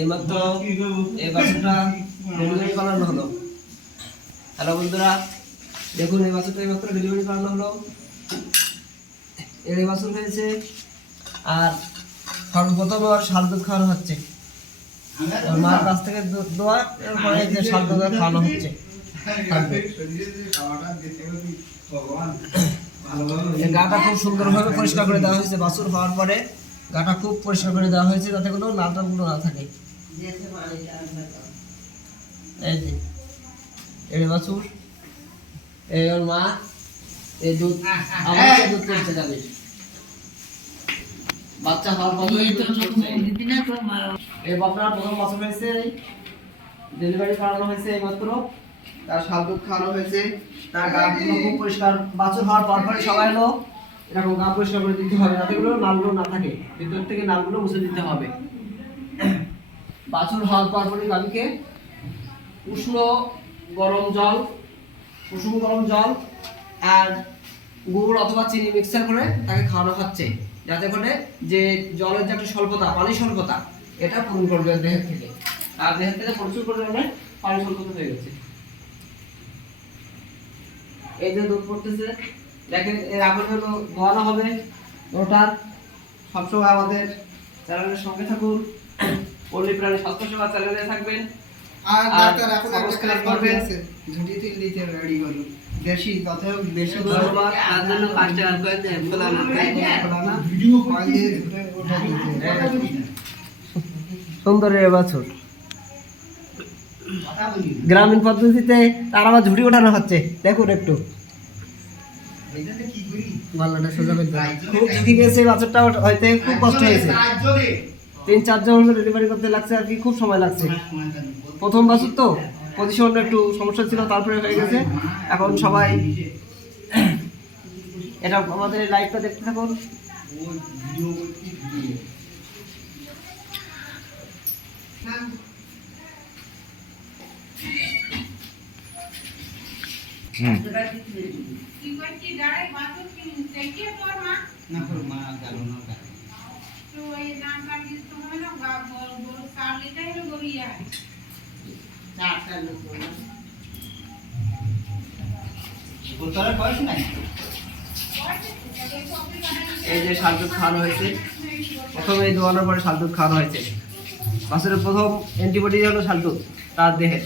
এইমাত্র এই বাছুরটা ডেলিভারি করানো হলো। হ্যালো বন্ধুরা, দেখুন এই বাছুরটা এইমাত্র ডেলিভারি করানো হলো। এই বাছুর হয়েছে, আর সর্বপ্রথম আর শাল দুধ খাওয়ানো হচ্ছে। মার কাছ থেকে দুধ দেওয়া, এরপরে যে শাল দুধ খাওয়ানো হচ্ছে। গাটা খুব সুন্দরভাবে পরিষ্কার করে দেওয়া হয়েছে। বাছুর হওয়ার পরে গাটা খুব পরিষ্কার করে দেওয়া হয়েছে, যাতে কোনো লাল টালগুলো না থাকে। এই যে এই বাছুর, এই ওর মা, এই দুধ আমার দুধ করতে যাবে। বাচ্চা হওয়ার পরে এই বাচ্চার প্রথম বাছুর হয়েছে, ডেলিভারি করানো হয়েছে এইমাত্র। তার শাল দুধ খাওয়ানো হয়েছে। তার গাগুলো খুব পরিষ্কার। বাছুর হওয়ার পর পরে সবাই হলো এরকম গা পরিষ্কার করে দিতে হবে, যাতে করে নালগুলো না থাকে। ভিতর থেকে নালগুলো মুছে দিতে হবে। বাছুর হওয়ার পর পরে গাভীকে উষ্ণ গরম জল, কুসুম গরম জল আর গুড় অথবা চিনি মিক্সার করে তাকে খাওয়ানো হচ্ছে, যাতে করে যে জলের যে একটা স্বল্পতা, পানি স্বল্পতা, এটা পূরণ করবে দেহের থেকে। আর দেহের থেকে প্রচুর পরিমাণে পানি স্বল্পতা হয়ে গেছে। এই যে দুধ পড়তেছে, দেখেন এর আগে হলো ধোয়ানো হবে। ওটার সবসময় আমাদের চ্যানেলের সঙ্গে থাকুন। পল্লী প্রাণী স্বাস্থ্য সেবা চ্যানেলে থাকবেন। আর ডাক্তার এখন সাবস্ক্রাইব করবেন, ঝুঁটি তিল দিতে রেডি করুন। বেশি কথা বেশি বলবো তার জন্য 5 টাকা করে দেন, খোলা না ভিডিও কইলে ওটা দিতে। সুন্দর রে বাছুর। গ্রামীণ পদ্ধতিতে তার আবার ঝুড়ি ওঠানো হচ্ছে, দেখুন একটু গলাটা সোজা করে দাও। খুব ঝুঁকি গেছে বাছুরটা হইতে, খুব কষ্ট হয়েছে। 3-4 জন ডেলিভারি করতে লাগছে আর কি, খুব সময় লাগছে। প্রথম বাছুর তো পজিশন একটু সমস্যা ছিল, তারপরে হয়ে গেছে। এখন সবাই এটা আমাদের এই লাইভটা দেখতে থাকুন। এই যে শাল দুধ খাওয়ানো হয়েছে, প্রথমে এই দোয়ানোর পরে শাল দুধ খাওয়ানো হয়েছে। বাছুরের প্রথম অ্যান্টিবডি হলো শাল দুধ তার দেহে।